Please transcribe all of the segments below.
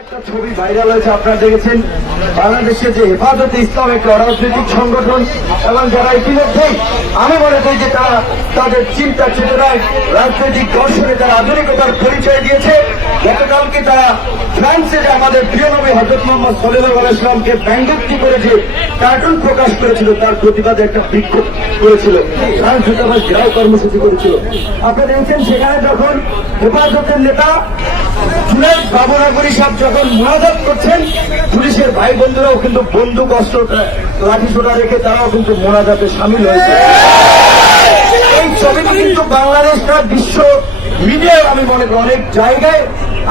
একটা ছবি ভাইরাল হয়েছে, আপনারা দেখেছেন। বাংলাদেশে যে হেফাজতে ইসলাম একটা অরাজনৈতিক সংগঠন এবং যারা ইতিমধ্যেই আমি মনে করি যে তারা তাদের চিন্তা চেতনায় রাজনৈতিক দর্শনে তারা আধুনিকতার পরিচয় দিয়েছে। গতকালকে তারা ফ্রান্সে যে আমাদের প্রিয় নবী হযরত মুহাম্মদ সাল্লাল্লাহু আলাইহি ওয়াসাল্লামকে ব্যঙ্গোক্তি করে যে কার্টুন প্রকাশ করেছিল তার প্রতিবাদে একটা বিক্ষোভ করেছিল, ফ্রান্স দূতাবাস ঘেরাও কর্মসূচি করেছিল। আপনারা দেখছেন সেখানে যখন হেফাজতের নেতা জুনায়েদ বাবুনগরী সাহেব যখন মুনাজাত করছেন, পুলিশের ভাই বন্ধুরাও কিন্তু বন্দুক অস্ত্র লাঠি সোটা রেখে তারাও কিন্তু মোনাজাতে সামিল হয়েছে। এই ছবিটি কিন্তু বাংলাদেশটা বিশ্ব মিডিয়ায় আমি মনে করি অনেক জায়গায়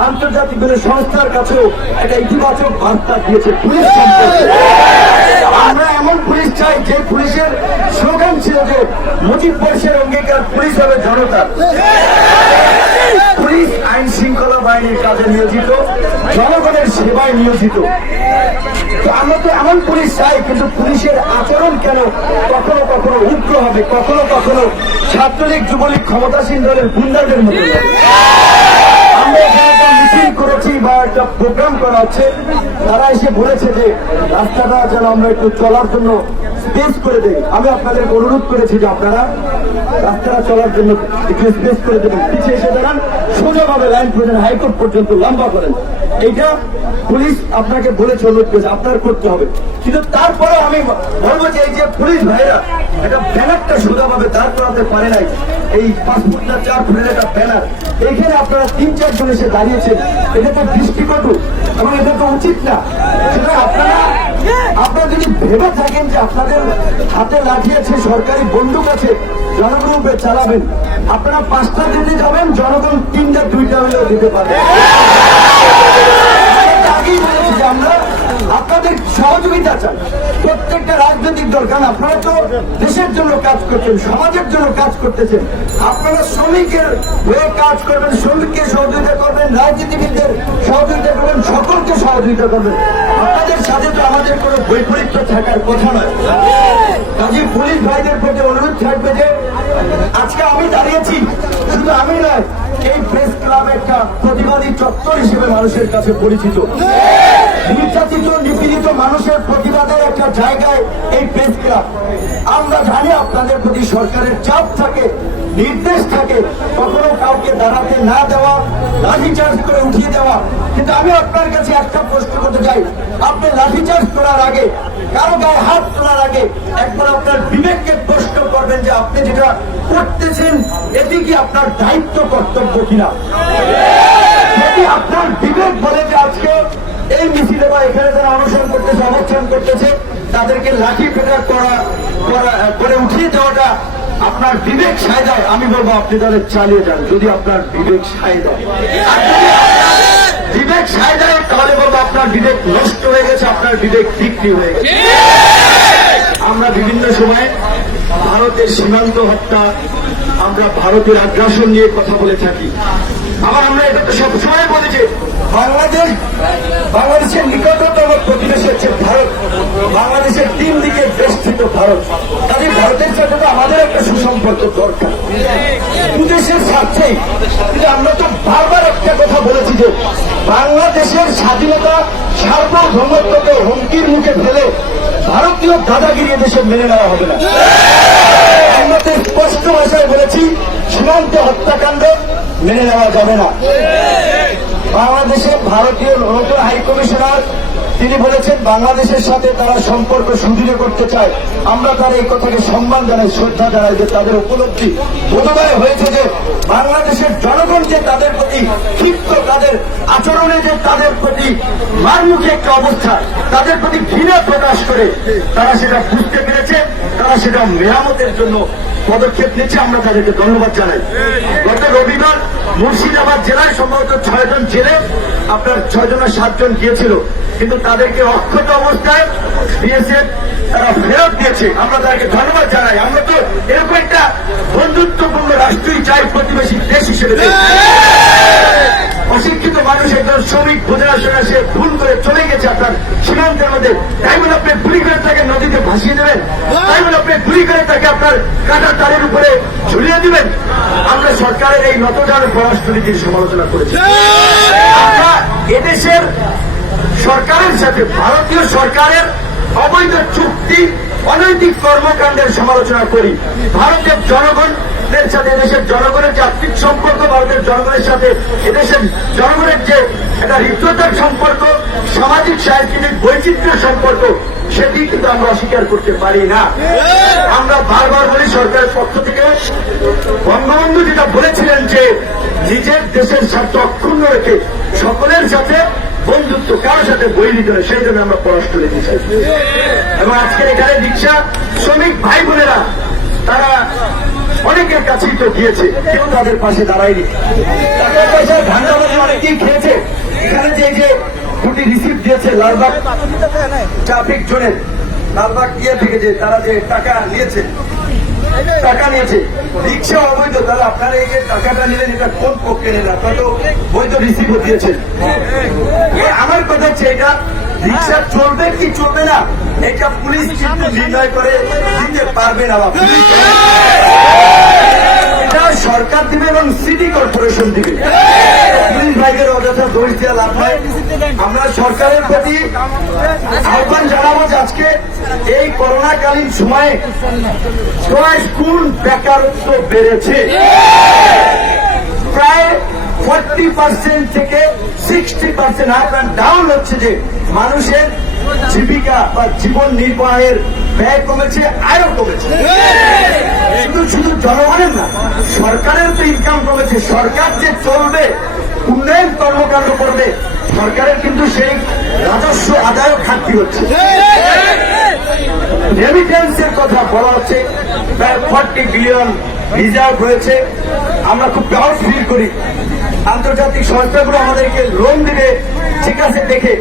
আন্তর্জাতিক সংস্থার কাছেও একটা ইতিবাচক বার্তা দিয়েছে পুলিশ সম্পর্কে। আমরা এমন পুলিশ চাই যে পুলিশের স্লোগান ছিল যে মুজিব বর্ষের অঙ্গীকার পুলিশ হবে জনতার। পুলিশ আইন শৃঙ্খলা বাহিনীর কাজে নিয়োজিত, জনগণের সেবায় নিয়োজিত। তো আমরা তো এমন পুলিশ চাই, কিন্তু পুলিশের আচরণ কেন কখনো কখনো উগ্র হবে, কখনো কখনো ছাত্রলীগ যুবলীগ ক্ষমতাসীন দলের গুন্ডাদের মতো। আমরা এখানে একটা মিছিল করেছি বা একটা প্রোগ্রাম করা হচ্ছে, তারা এসে বলেছে যে রাস্তাটা যেন আমরা একটু চলার জন্য স্পেস করে দেই। আমি আপনাদেরকে অনুরোধ করেছি যে আপনারা রাস্তাটা চলার জন্য একটু স্পেস করে দেবেন, পিছিয়ে এসে দাঁড়ান, সোজাভাবে লাইন পর্যন্ত হাইকোর্ট পর্যন্ত লম্বা করেন। এইটা পুলিশ আপনাকে বলেছে, অনুরোধ করেছে, আপনার করতে হবে। কিন্তু তারপরে আমি বলবো যে এই যে পুলিশ ভাইরা একটা ব্যানারটা সোজাভাবে দাঁড় করাতে পারে নাই, এই 5 ফুট না 4 ফুটের একটা ব্যানার, এইখানে আপনারা 3-4 জন এসে দাঁড়িয়েছেন, এটা তো দৃষ্টিকটু এবং এটা তো উচিত না। সুতরাং আপনারা যদি ভেবে থাকেন যে আপনাদের হাতে লাঠি আছে, সরকারি বন্দুক আছে, জনগণ উপরে চালাবেন, আপনারা 5টা দিতে যাবেন, জনগণ 3টা 2টা হলেও দিতে পারে। আগেই বলেছি যে আমরা আপনাদের সহযোগিতা চাই, প্রত্যেকটা রাজনৈতিক দল, কারণ আপনারা তো দেশের জন্য কাজ করছেন, সমাজের জন্য কাজ করতেছেন। আপনারা শ্রমিকের হয়ে কাজ করবেন, শ্রমিককে সহযোগিতা করবেন, রাজনীতিবিদদের সহযোগিতা করবেন, সকলকে সহযোগিতা করবেন। আপনাদের সাথে তো আমাদের কোনো বৈপরীত্য থাকার কথা নয়। কাজে পুলিশ ভাইদের প্রতি অনুরোধ থাকবে যে আজকে আমি দাঁড়িয়েছি, শুধু আমি নয়, এই প্রেস ক্লাব একটা প্রতিবাদী চত্বর হিসেবে মানুষের কাছে পরিচিত। নির্যাতিত নিপীড়িত মানুষের প্রতিবাদের একটা জায়গায় এই প্রেস ক্লাব। আমরা জানি আপনাদের প্রতি সরকারের চাপ থাকে, নির্দেশ থাকে, কখনো কাউকে দাঁড়াতে না দেওয়া, লাঠিচার্জ করে উঠিয়ে দেওয়া। কিন্তু আমি আপনার কাছে একটা প্রশ্ন করতে চাই, আপনি লাঠিচার্জ করার আগে, কারো গায়ে হাত তোলার আগে একবার আপনার বিবেককে প্রশ্ন করবেন যে আপনি যেটা করতেছেন এটি কি আপনার দায়িত্ব কর্তব্য কিনা। যদি আপনার বিবেক বলে যে আজকে এই মিছিলে বা এখানে যারা অনশন করতেছে, অবস্থান করতেছে, তাদেরকে লাঠি পেটা করে উঠিয়ে দেওয়াটা আপনার বিবেক সায় দেয়, আমি বলবো আপনি তাহলে চালিয়ে যান। যদি আপনার বিবেক সায় দেয়, বিবেক সায় দেয়, তাহলে বলবো আপনার বিবেক নষ্ট হয়ে গেছে, আপনার বিবেক বিক্রি হয়ে গেছে। আমরা বিভিন্ন সময় ভারতের সীমান্ত হত্যা, আমরা ভারতের আগ্রাসন নিয়ে কথা বলে থাকি। আবার আমরা এটা তো সবসময় বলি যে বাংলাদেশের নিকটতম প্রতিবেশী হচ্ছে ভারত, বাংলাদেশের 3 দিকে বেষ্টিত ভারত। কাজে ভারতের সাথে তো আমাদের একটা সুসম্পর্ক দরকার, দেশের স্বার্থেই। কিন্তু আমরা তো বারবার একটা কথা বলেছি যে বাংলাদেশের স্বাধীনতা সার্বভৌমত্বকে হুমকির মুখে ফেলে ভারতীয় দাদাগিরি দেশে মেনে নেওয়া হবে না। আমরা তো স্পষ্ট ভাষায় বলেছি সীমান্ত হত্যাকাণ্ড মেনে নেওয়া যাবে না। বাংলাদেশে ভারতীয় নতুন হাইকমিশনার তিনি বলেছেন বাংলাদেশের সাথে তারা সম্পর্ক সুদৃঢ় করতে চায়। আমরা তার এই কথাকে সম্মান জানাই, শ্রদ্ধা জানাই যে তাদের উপলব্ধি বোধোদয় হয়েছে যে বাংলাদেশের জনগণ যে তাদের প্রতি ক্ষিপ্ত, তাদের আচরণে যে তাদের প্রতি মারমুখী একটা অবস্থা, তাদের প্রতি ঘৃণা প্রকাশ করে তারা সেটা বুঝতে পেরেছে, তারা সেটা মেরামতের জন্য পদক্ষেপ নিচ্ছে। আমরা তাদেরকে ধন্যবাদ জানাই। গত রবিবার মুর্শিদাবাদ জেলায় সম্ভবত 6 জন জেলে আপনার 6 জন 7 জন গিয়েছিল, কিন্তু তাদেরকে অক্ষত অবস্থায় বিএসএফ তারা ফেরত দিয়েছে। আমরা তাদেরকে ধন্যবাদ জানাই। আমরা তো এরকম একটা বন্ধুত্বপূর্ণ রাষ্ট্রই চাই প্রতিবেশী দেশ হিসেবে। অশিক্ষিত মানুষ একজন শ্রমিক বোঝার সঙ্গে সে ভুল করে চলে গেছে আপনার সীমান্তের মধ্যে, তাই বলে আপনি গুলি করে তাকে নদীতে ভাসিয়ে দেবেন? তাই বলে আপনি গুলি করে তাকে আপনার কাঁটার তারের উপরে ঝুলিয়ে দিবেন? আমরা সরকারের এই নতজান পররাষ্ট্রনীতির সমালোচনা করেছি। আমরা এদেশের সরকারের সাথে ভারতীয় সরকারের অবৈধ চুক্তি, অনৈতিক কর্মকাণ্ডের সমালোচনা করি। ভারতের জনগণের সাথে এদেশের জনগণের যে আর্থিক সম্পর্ক, ভারতের জনগণের সাথে এদেশের জনগণের যে একটা হৃদ্যতার সম্পর্ক, সামাজিক সাংস্কৃতিক বৈচিত্র্যের সম্পর্ক, সেটি কিন্তু আমরা অস্বীকার করতে পারি না। আমরা বারবার বলি সরকারের পক্ষ থেকে, বঙ্গবন্ধু যেটা বলেছিলেন যে নিজের দেশের স্বার্থ অক্ষুণ্ণ রেখে সকলের সাথে বন্ধুত্ব, কারোর সাথে বৈরিত নয়, সেই জন্য আমরা পররাষ্ট্র নীতি চাই। এবং আজকে এখানে রিক্সা শ্রমিক ভাই বোনেরা তারা অনেকের কাছেই তো গিয়েছে, কেউ তাদের পাশে দাঁড়ায়নি। টাকা পয়সা ধান্দাবাজি অনেকেই খেয়েছে। এখানে যে দুটি রিসিপ্ট দিয়েছে লালবাগ ট্রাফিক জোনের, লালবাগ ইয়ে থেকে যে তারা যে টাকা নিয়েছে রিক্সা অবৈধ, তাহলে আপনারা এই যে টাকাটা নিলেন এটা কোন পক্ষে নিলেন? আপনারা তো বৈধ রিসিপ্ট দিয়েছেন। আমার কথা হচ্ছে এটা রিক্সা চলবে কি চলবে না এটা পুলিশ কিন্তু নির্ণয় করে দিতে পারবে না, এটা সরকার দিবে এবং সিটি কর্পোরেশন দিবে। পুলিশ ভাইদের অযথা দোষ দেওয়া লাভ নয়। আমরা সরকারের প্রতি আহ্বান জানাবো যে আজকে এই করোনাকালীন সময়ে স্কুল বেকারত্ব বেড়েছে, প্রায় 40% থেকে 60% আপ অ্যান্ড ডাউন হচ্ছে, যে মানুষের জীবিকা বা জীবন নির্বাহের ব্যয় কমেছে, আয়ও কমেছে। শুধু জনগণের না, সরকারের তো ইনকাম কমেছে। সরকার যে চলবে, উন্নয়ন কর্মকাণ্ড করবে, সরকারের কিন্তু সেই রাজস্ব আদায়ও ঘাটতি হচ্ছে। রেমিটেন্সের কথা বলা হচ্ছে, প্রায় 40 বিলিয়ন রিজার্ভ হয়েছে। আমরা খুব প্রাউড ফিল করি, আন্তর্জাতিক সংস্থাগুলো আমাদেরকে লোন দিবে, ঠিক আছে দেখে,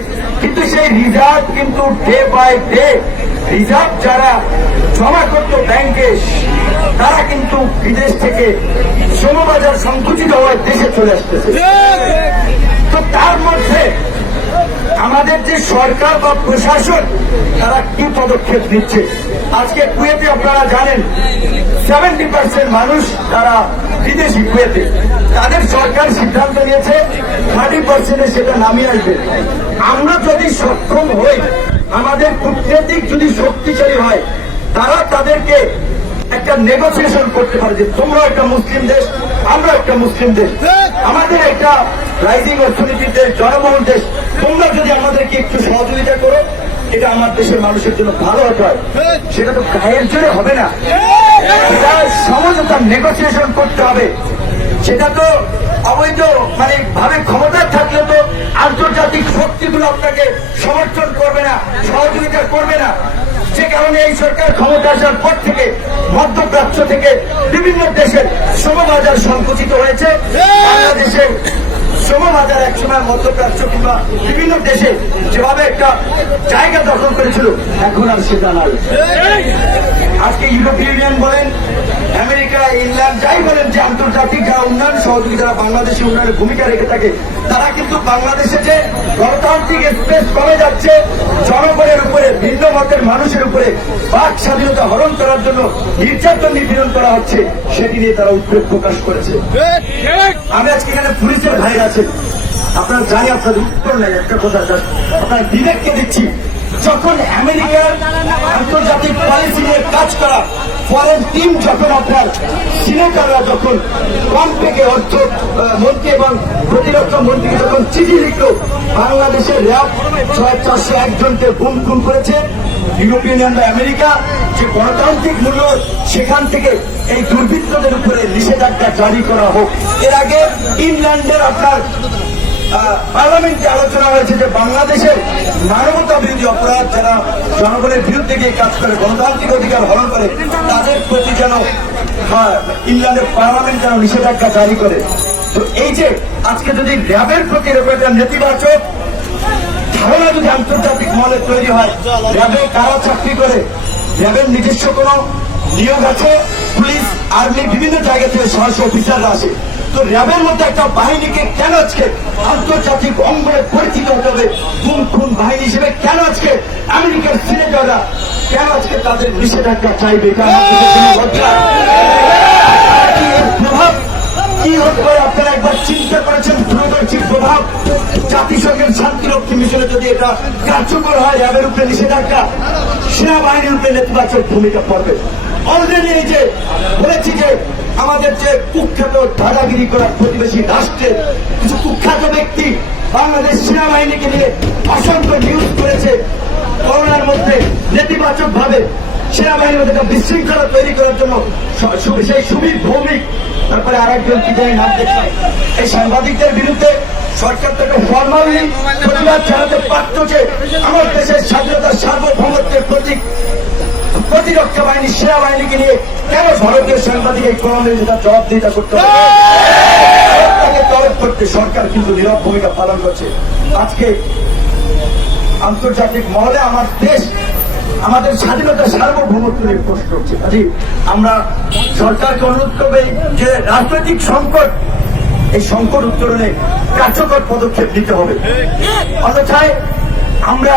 কিন্তু সেই রিজার্ভ কিন্তু ডে বাই ডে রিজার্ভ যারা জমা করতো ব্যাংকে, তারা কিন্তু বিদেশ থেকে শ্রমবাজার সংকুচিত হওয়ার দেশে চলে আসতেছে। তো তার মধ্যে আমাদের যে সরকার বা প্রশাসন তারা কি পদক্ষেপ নিচ্ছে? আজকে কুয়েতে আপনারা জানেন 70% মানুষ তারা বিদেশি কুয়েতে, তাদের সরকার সিদ্ধান্ত নিয়েছে 30% সেটা নামিয়ে আসবে। আমরা যদি সক্ষম হই, আমাদের কূটনৈতিক যদি শক্তিশালী হয়, তারা তাদেরকে একটা নেগোসিয়েশন করতে পারে যে তোমরা একটা মুসলিম দেশ, আমরা একটা মুসলিম দেশ, আমাদের একটা রাইজিং অর্থনীতির দেশ, জনবহুল দেশ, তোমরা যদি আমাদেরকে একটু সহযোগিতা করো, এটা আমার দেশের মানুষের জন্য ভালো হতে হয়। সেটা তো গায়ের জোরে হবে না, এটা সমঝোতা নেগোসিয়েশন করতে হবে। সেটা তো অবৈধ মানে ভাবে ক্ষমতা থাকলে তো আন্তর্জাতিক শক্তিগুলো আপনাকে সমর্থন করবে না, সহযোগিতা করবে না। যে কারণে এই সরকার ক্ষমতা আসার পর থেকে মধ্যপ্রাচ্য থেকে বিভিন্ন দেশের শ্রমবাজার সংকুচিত হয়েছে। বাংলাদেশের শ্রমবাজার একসময় মধ্যপ্রাচ্য কিংবা বিভিন্ন দেশে যেভাবে একটা জায়গা দখল করেছিল, এখন আর সেটা নয়। আজকে ইউরোপীয় ইউনিয়ন বলেন, আমেরিকা, ইংল্যান্ড যাই বলেন, যে আন্তর্জাতিক যারা উন্নয়ন সহযোগী, যারা বাংলাদেশের উন্নয়নে ভূমিকা রেখে থাকে, তারা কিন্তু বাংলাদেশে যে গণতান্ত্রিক স্পেস কমে যাচ্ছে, জনগণের উপরে, ভিন্ন মতের মানুষের উপরে বাক স্বাধীনতা হরণ করার জন্য নির্যাতন নিপীড়ন করা হচ্ছে, সেটি নিয়ে তারা উদ্বেগ প্রকাশ করেছে। আমি আজকে এখানে পুলিশের ভাই আছেন, আপনারা জানি আপনাদের উত্তর নেই, একটা কথা আপনার বিবেককে দিচ্ছি। যখন আমেরিকার আন্তর্জাতিক পলিসি নিয়ে কাজ করা ফরেন টিম, যখন আপনার সিনেটররা যখন পম্পেকে অর্থ মন্ত্রী এবং প্রতিরক্ষা মন্ত্রীকে যখন চিঠি লিখল, বাংলাদেশের র্যাব 401 জনকে গুম খুন করেছে, ইউরোপিয়ান ইউনিয়ন বা আমেরিকা যে গণতান্ত্রিক মূল্য, সেখান থেকে এই দুর্বৃত্তদের উপরে নিষেধাজ্ঞা জারি করা হোক। এর আগে ইংল্যান্ডের আপনার পার্লামেন্টে আলোচনা হয়েছে যে বাংলাদেশের মানবতা বিরোধী অপরাধ, যারা জনগণের বিরুদ্ধে গিয়ে কাজ করে, গণতান্ত্রিক অধিকার হরণ করে, তাদের প্রতি যেন ইংল্যান্ডের পার্লামেন্ট যেন নিষেধাজ্ঞা জারি করে। তো এই যে আজকে যদি র্যাবের প্রতি একটা নেতিবাচক ধারণা যদি আন্তর্জাতিক মহলে তৈরি হয়, র্যাবে কারা চাকরি করে, র্যাবের নিজস্ব কোন নিয়োগ আছে, পুলিশ, আর্মি, বিভিন্ন জায়গা থেকে সহস্র অফিসাররা আসে, তো র্যাবের মধ্যে একটা বাহিনীকে কেন আজকে আন্তর্জাতিক অঙ্গনে পরিচিত হতে হবে খুন খুন বাহিনী হিসেবে? কেন আজকে আমেরিকার সিনেটররা কেন আজকে তাদের নিষেধাজ্ঞা চাইবে? প্রভাব কি হতে পারে আপনারা একবার চিন্তা করেছেন? দূরদর্শী প্রভাব জাতিসংঘের শান্তিরক্ষী মিশনে যদি এটা কার্যকর হয়, র্যাবের উপরে নিষেধাজ্ঞা সেনাবাহিনীর উপরে নেতিবাচক ভূমিকা পড়বে। অলরেডি এই যে বলেছি যে আমাদের যে কুখ্যাত দাদাগিরি করা প্রতিবেশী রাষ্ট্রের কিছু কুখ্যাত ব্যক্তি বাংলাদেশ সেনাবাহিনীকে নিয়ে অসংখ্য নিউজ করেছে, করোনার মধ্যে নেতিবাচক ভাবে সেনাবাহিনীর মধ্যে একটা বিশৃঙ্খলা তৈরি করার জন্য সেই সুবীর ভৌমিক, তারপরে আরেকজন কি জানি নাম দেখছি, এই সাংবাদিকদের বিরুদ্ধে সরকার থেকে ফরমালি প্রতিবাদ জানাতে পারত যে আমার দেশের স্বাধীনতার সার্বভৌমত্বের প্রতীক প্রতিরক্ষা বাহিনী সেনাবাহিনীকে নিয়ে কেন ভারতীয় সাংবাদিক এই করণের জবাবদিহিতা করতে হবে? তাকে তলব করতে সরকার কিন্তু নীরব ভূমিকা পালন করছে। আজকে আন্তর্জাতিক মহলে আমার দেশ আমাদের স্বাধীনতা সার্বভৌমত্ব নিয়ে প্রশ্ন হচ্ছে। আমরা সরকারকে অনুরোধ করবে যে রাজনৈতিক সংকট, এই সংকট উত্তরণে কার্যকর পদক্ষেপ নিতে হবে। অন্যথায় আমরা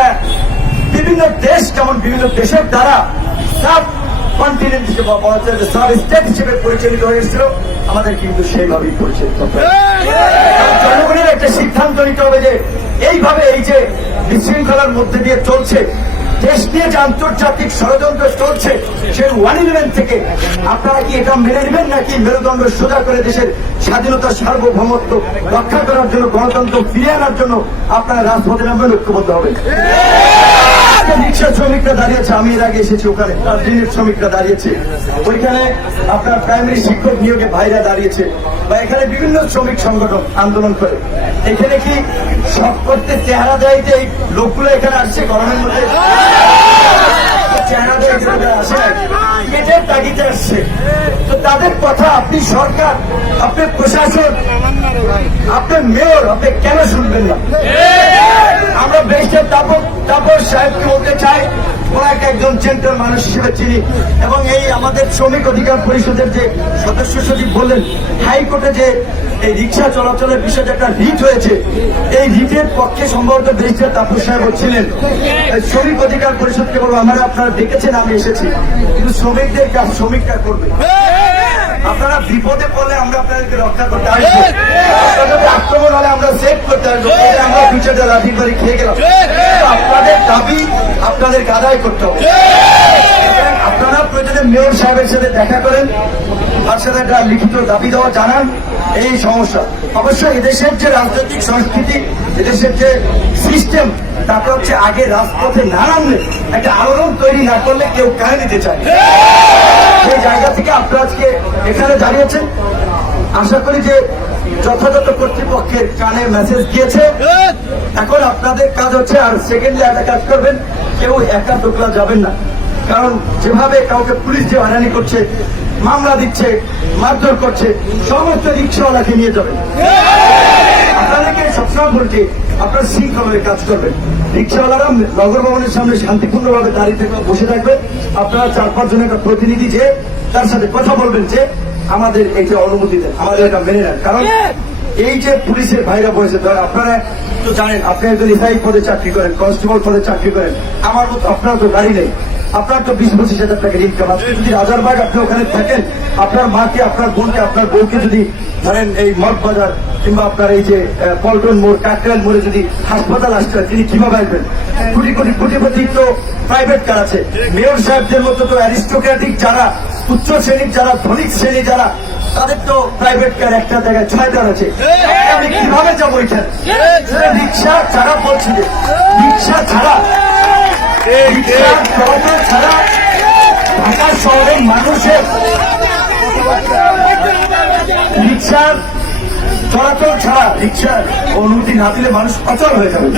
বিভিন্ন দেশ, যেমন বিভিন্ন দেশের দ্বারা সাব কন্টিনেন্ট হিসেবে সাব স্টেট হিসেবে পরিচালিত হয়েছিল, আমাদের কিন্তু সেইভাবেই পরিচালিত হবে। জনগণের একটা সিদ্ধান্ত নিতে হবে যে এইভাবে এই যে বিশৃঙ্খলার মধ্যে দিয়ে চলছে, দেশ নিয়ে যে আন্তর্জাতিক ষড়যন্ত্র চলছে, সেই 1/11 থেকে আপনারা কি এটা মেনে নেবেন, নাকি মেরুদণ্ড সোজা করে দেশের স্বাধীনতা সার্বভৌমত্ব রক্ষা করার জন্য, গণতন্ত্র ফিরিয়ে আনার জন্য আপনারা রাজপথে নামবেন, ঐক্যবদ্ধ হবেন? রিক্সা শ্রমিকরা দাঁড়িয়েছে, আমি এর আগে এসেছি ওখানে, ট্রেনের শ্রমিকরা দাঁড়িয়েছে, ওইখানে আপনার প্রাইমারি শিক্ষক নিয়োগে ভাইরা দাঁড়িয়েছে, বা এখানে বিভিন্ন শ্রমিক সংগঠন আন্দোলন করে। এখানে কি সব করতে চেহারা দেয় যে এই লোকগুলো এখানে আসছে গরমের মধ্যে? চেহারা দেয় আসে পেটের তাগিদে আসছে। তো তাদের কথা আপনি সরকার, আপনি প্রশাসন, আপনার মেয়র, আপনি কেন শুনবেন না? আমরা বেশি তাপস সাহেবকে বলতে চাই, ওনাকে একজন জেন্টাল মানুষ হিসেবে চিনি, এবং এই আমাদের শ্রমিক অধিকার পরিষদের যে সদস্য সচিব বললেন, হাইকোর্টে যে এই রিক্সা চলাচলের বিষয়ে একটা রিট হয়েছে, এই রিটের পক্ষে সম্ভবত বেশিরভাগ তাপস সাহেব ছিলেন। শ্রমিক অধিকার পরিষদকে বলবো, আমরা আপনারা দেখেছেন, আমি এসেছি, কিন্তু শ্রমিকদের কাজ শ্রমিকরা করবে। আপনারা বিপদে পড়লে আমরা আপনাদেরকে রক্ষা করতে আসবো, আপনাদের আক্রমণ হলে আমরা সেভ করতে আসবো, আমরা বিচারটা লাঠির বাড়ি খেয়ে গেলাম। আপনাদের দাবি আপনাদেরকে আদায় করতে হবে। আপনারা প্রয়োজনে মেয়র সাহেবের সাথে দেখা করেন, তার সাথে একটা লিখিত দাবি দেওয়া জানান। এই সমস্যা অবশ্যই এদেশের যে রাজনৈতিক সংস্কৃতি, এদেশের যে সিস্টেম, তাতে হচ্ছে আগে রাজপথে না নামলে, একটা আলোড়ন তৈরি না করলে কেউ কানে নিতে চায়। সেই জায়গা থেকে আপনারা আজকে এখানে দাঁড়িয়েছেন, আশা করি যে যথাযথ কর্তৃপক্ষের কানে মেসেজ দিয়েছে। এখন আপনাদের কাজ হচ্ছে, আর সেকেন্ডলি একটা কাজ করবেন, কেউ একা দোকলা যাবেন না, কারণ যেভাবে কাউকে পুলিশ যে হয়রানি করছে, মামলা দিচ্ছে, মারধর করছে, সমস্ত রিক্সাওয়ালাকে নিয়ে যাবেন। আপনাদেরকে সবসময় বলছি, আপনার শৃঙ্খলায় কাজ করবেন। রিক্সাওয়ালারা নগর ভবনের সামনে শান্তিপূর্ণভাবে দাঁড়িয়ে থেকে বসে থাকবে। আপনারা 4-5 জনের একটা প্রতিনিধি যে তার সাথে কথা বলবেন যে আমাদের এই যে অনুমতি দেন, আমাদের এটা মেনে নেন। কারণ এই যে পুলিশের ভাইরা বসে, ধরেন আপনারা তো জানেন, আপনি একজন এসআই পদে চাকরি করেন, কনস্টেবল পদে চাকরি করেন, আমার মতো আপনার তো গাড়ি নেই, আপনার তো 20-25 হাজার টাকার ইনকাম। আপনি যদি রাজারবাগ আপনি ওখানে থাকেন, আপনার মাকে, আপনার বোনকে, আপনার বউকে যদি ধরেন এই মগবাজার কিংবা আপনার এই যে পল্টন মোড়, কাকরাইল মোড়ে যদি হাসপাতাল আসতে হয়, তিনি কিভাবে আসবেন? কোটি কোটি কোটিপতি তো প্রাইভেট কার আছে। মেয়র সাহেবদের মতো তো অ্যারিস্টোক্রেটিক যারা, উচ্চ শ্রেণীর যারা, ধনিক শ্রেণী যারা, তাদের তো প্রাইভেট কার একটা জায়গায় 6টা আছে। আমি কিভাবে যাবো এখানে? রিক্সা ছাড়া বলছি, যে রিক্সা ছাড়া, ছাড়া ঢাকা শহরের মানুষের রিক্সার চলাচল ছাড়া, রিক্সার অনুমতি না দিলে মানুষ অচল হয়ে যাবে।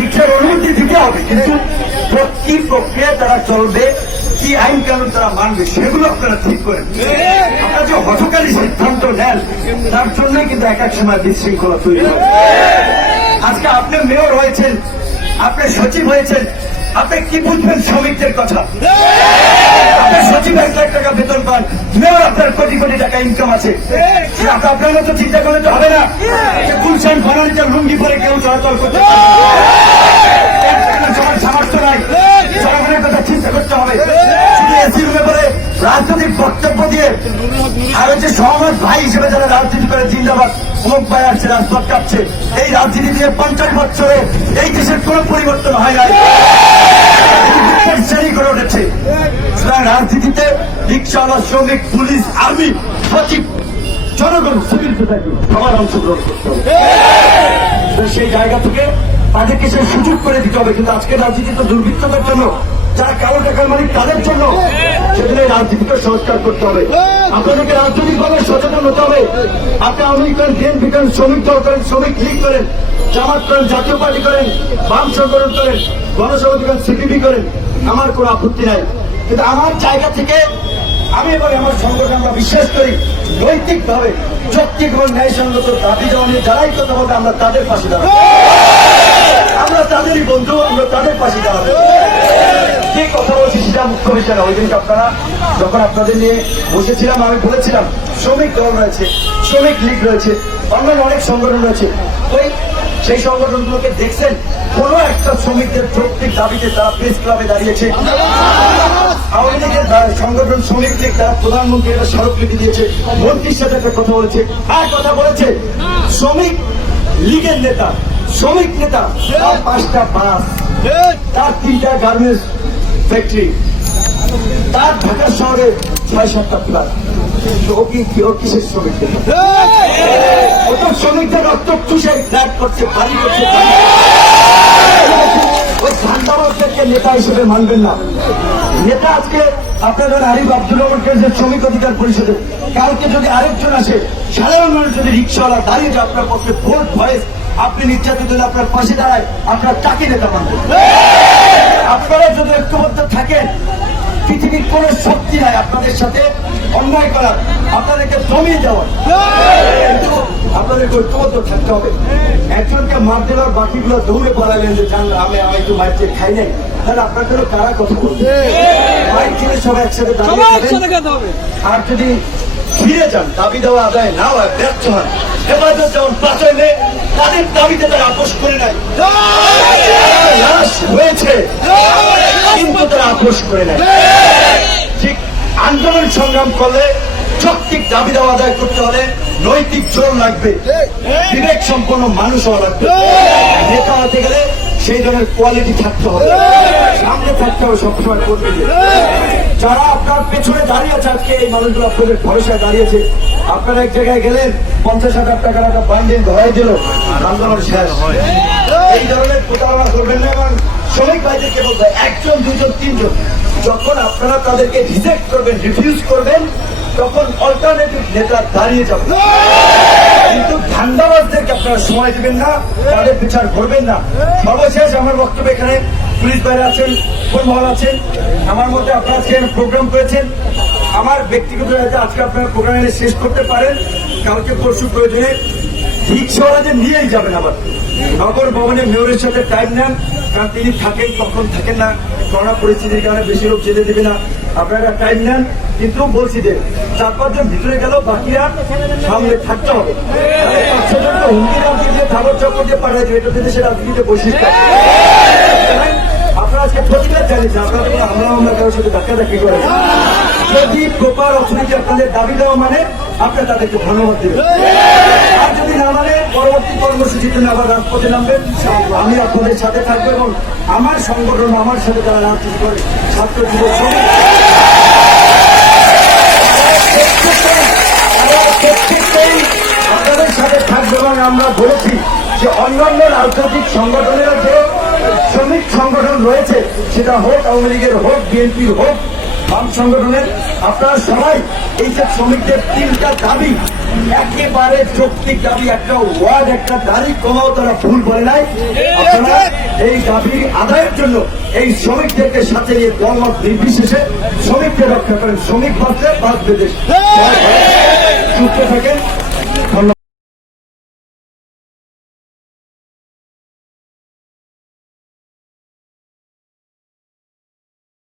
রিক্সার অনুমতি দিতে হবে, কিন্তু কি প্রক্রিয়া তারা চলবে, কি আইন কানুন তারা মানবে, সেগুলো আপনারা ঠিক করেন। আপনারা যে হঠকারী সিদ্ধান্ত নেন, তার জন্যই কিন্তু এক এক সময় বিশৃঙ্খলা তৈরি হবে। আজকে আপনি মেয়র হয়েছেন, আপনি সচিব হয়েছেন, আপনি কি বুঝবেন শ্রমিকদের কথা? আপনার সচিব 1 লাখ টাকা বেতন পান, মেয়র আপনার কোটি কোটি টাকা ইনকাম আছে, আপনার মতো চিন্তা করলে তো হবে না। গুলশান ফার্নিচার লুঙ্গি পরে কেউ চলাচল করতে পারে না। সবার সামর্থ্য নাই, জনগণের কথা চিন্তা করতে হবে। শুধু এসি রুমে পরে রাজনৈতিক বক্তব্য দিয়ে আর হচ্ছে সহমত ভাই হিসেবে যারা রাজনীতি করে জিন্দাবাদ অমুক ভাই আসছে রাজপথ কাঁপছে, এই রাজনীতি দিয়ে 50 বছরে এই দেশের কোন পরিবর্তন হয় নাই, শ্রেণী করে উঠেছে। সুতরাং রাজনীতিতে রিক্সাওয়ালা, শ্রমিক, পুলিশ, আর্মি, সচিব, জনগণ, সিভিল সোসাইটি সবার অংশগ্রহণ করতে হবে। সেই জায়গা থেকে তাদেরকে সেই সুযোগ করে দিতে হবে। কিন্তু আজকে রাজনীতি তো দুর্বৃত্তদের জন্য, যারা কালো টাকার মালিক তাদের জন্য। সেজন্য এই রাজনীতিকে সংস্কার করতে হবে। আপনাদেরকে রাজনৈতিকভাবে সচেতন হতে হবে। আপনি আওয়ামী লীগ করেন, বিএনপি করেন, শ্রমিক দল করেন, শ্রমিক লীগ করেন, জামাত করেন, জাতীয় পার্টি করেন, বাম সংগঠন করেন, গণসংহতি করেন, সিপিবি করেন, আমার কোনো আপত্তি নাই। কিন্তু আমার জায়গা থেকে আমি এবার আমার সংগঠন আমরা বিশ্বাস করি নৈতিকভাবে যৌক্তিক এবং ন্যায়সঙ্গত দাবি দেওয়া নিয়ে যারাই কথা বলবে আমরা তাদের পাশে দাঁড়াবো। আমরা তাদেরই বন্ধু, আমরা তাদের পাশে দাঁড়াবো। যে কথা বলছি সেটা মুখ্য বিষয় না। ওই দিনকে আপনারা যখন আপনাদের নিয়ে বসেছিলাম আমি বলেছিলাম শ্রমিক দল রয়েছে, শ্রমিক লীগ রয়েছে, অন্যান্য অনেক সংগঠন রয়েছে। ওই সেই সংগঠনগুলোকে দেখছেন কোন একটা শ্রমিকদের যৌক্তিক দাবিতে তারা প্রেস ক্লাবে দাঁড়িয়েছে? আওয়ামী লীগের সংগঠন শ্রমিক লীগ তারা প্রধানমন্ত্রী একটা স্মারকলিপি দিয়েছে, মন্ত্রীর সাথে একটা কথা বলেছে, আর কথা বলেছে শ্রমিক লীগের নেতা, শ্রমিক নেতা, তার 5টা বাস, তার 3টা গার্মেন্টস ফ্যাক্টরি, তার ঢাকা শহরে 6-7টা ফ্ল্যাট। ও কিসের শ্রমিক নেতা? ও তো শ্রমিকদের রক্ত চুষে ফ্ল্যাট করছে, বাড়ি করছে। ওই ধান্দাবাজদেরকে নেতা হিসেবে মানবেন না। নেতা আজকে আপনাদের আরিফ আব্দুল রহমানকে যে শ্রমিক অধিকার পরিষদে, কালকে যদি আরেকজন আসে সাধারণ মানুষ যদি রিক্সাওয়ালা দাঁড়িয়ে যে আপনার পক্ষে ভোট ভয়েস আপনি নির্যাতিত হলে আপনার পাশে দাঁড়ায়, আপনার তাকে নেতা মানবেন। আপনারা যদি ঐক্যবদ্ধ থাকেন পৃথিবীর কোন শক্তি নাই আপনাদের সাথে অন্যায় করার, আপনাদেরকে জমিয়ে দেওয়ার। কিন্তু আপনাদেরকে ঐক্যবদ্ধ থাকতে হবে। একজনকে মার দেওয়ার বাকিগুলো দৌড়ে পালালেন যে আমি একটু মাইকে খাই নাই, তাহলে আপনার জন্য কারা কথা বলবে? মাইক কিনে সবাই একসাথে দাঁড়িয়ে। আর যদি ফিরে যান, দাবি দেওয়া আদায় না হয়, ব্যর্থ হন, হেফাজত যেমন বাঁচাইলে তাদের দাবিতে তারা আপোষ করে নাই, লাশ হয়েছে কিন্তু তারা আপোষ করে নাই। ঠিক আন্দোলন সংগ্রাম করলে যৌক্তিক দাবি দেওয়া আদায় করতে হলে নৈতিক জোর লাগবে, বিবেক সম্পন্ন মানুষ হওয়া লাগবে। নেতা হতে গেলে সেই ধরনের কোয়ালিটি থাকতে হবে, সামনে থাকতে হবে সবসময় করবে। যারা আপনার পেছনে দাঁড়িয়েছে আজকে এই মানুষগুলো আপনাদের ভরসায় দাঁড়িয়েছে, আপনারা এক জায়গায় গেলেন 50,000 টাকার একটা বান্ডেল ধরাই দিল, আন্দোলন শেষ। এই ধরনের প্রতারণা করবেন না। এবং শ্রমিক ভাইদেরকে বলতে 1জন 2জন 3জন যখন আপনারা তাদেরকে রিজেক্ট করবেন, রিফিউজ করবেন, তখন অল্টারনেটিভ নেতা দাঁড়িয়ে যাবে। কিন্তু ধান্দাবাজদেরকে আপনারা সময় দেবেন না, তাদের বিচার করবেন না। সর্বশেষ আমার বক্তব্য এখানে পুলিশ ভাইরা আছেন, কোন মহল আছেন, আমার মধ্যে আপনারা আজকে প্রোগ্রাম করেছেন। আমার ব্যক্তিগত আজকে আপনারা প্রোগ্রাম এনে শেষ করতে পারেন, কালকে পরশু প্রয়োজনে রিক্সাওয়ালাদের নিয়েই যাবেন। আবার নগর ভবনে মেয়রের সাথে টাইম নেন, কারণ তিনি থাকেন কখন থাকেন না, করোনা পরিস্থিতির কারণে বেশি লোক যেতে দেবে না, আপনারা টাইম নেন। কিন্তু বলছি যে 4-5 জন ভিতরে গেল, বাকিরা সামনে থাকতে হবে। 5-6 জনকে হুমকি রামকি দিয়ে ধাবর চক্কর দিয়ে পাঠাই দেবে, এটা দেশের রাজনীতিতে বৈশিষ্ট্য। আপনারা আজকে প্রতিবাদ জানিয়েছেন, আপনারা আমরা কারোর সাথে ধাক্কাধাক্কি করেছেন। যদি প্রপার অথরিটি আপনাদের দাবি দেওয়া মানে আপনারা তাদেরকে ধন্যবাদ দেবেন। আর যদি না মানে পরবর্তী কর্মসূচির জন্য আবার রাজপথে নামবেন, আমি আপনাদের সাথে থাকবো। এবং আমার সংগঠন, আমার সাথে যারা রাজনীতি করে, ছাত্র যুবক প্রত্যেকটাই আপনাদের সাথে থাকবে। এবং আমরা বলেছি যে অন্যান্য রাজনৈতিক সংগঠনের যে শ্রমিক সংগঠন রয়েছে, সেটা হোক আওয়ামী লীগের, হোক বিএনপির, হোক বাম সংগঠনের, আপনারা সবাই এই যে শ্রমিকদের 3টা দাবি একেবারে যৌক্তিক দাবি, একটা ওয়ার্ড, একটা দাড়ি কমাও তারা ভুল বলে নাই। আপনারা এই দাবি আদায়ের জন্য এই শ্রমিকদেরকে সাথে নিয়ে দলমত নির্বিশেষে শ্রমিকদের রক্ষা করেন। শ্রমিক বাঁচলে বাঁচবে দেশ। সুস্থ থাকেন।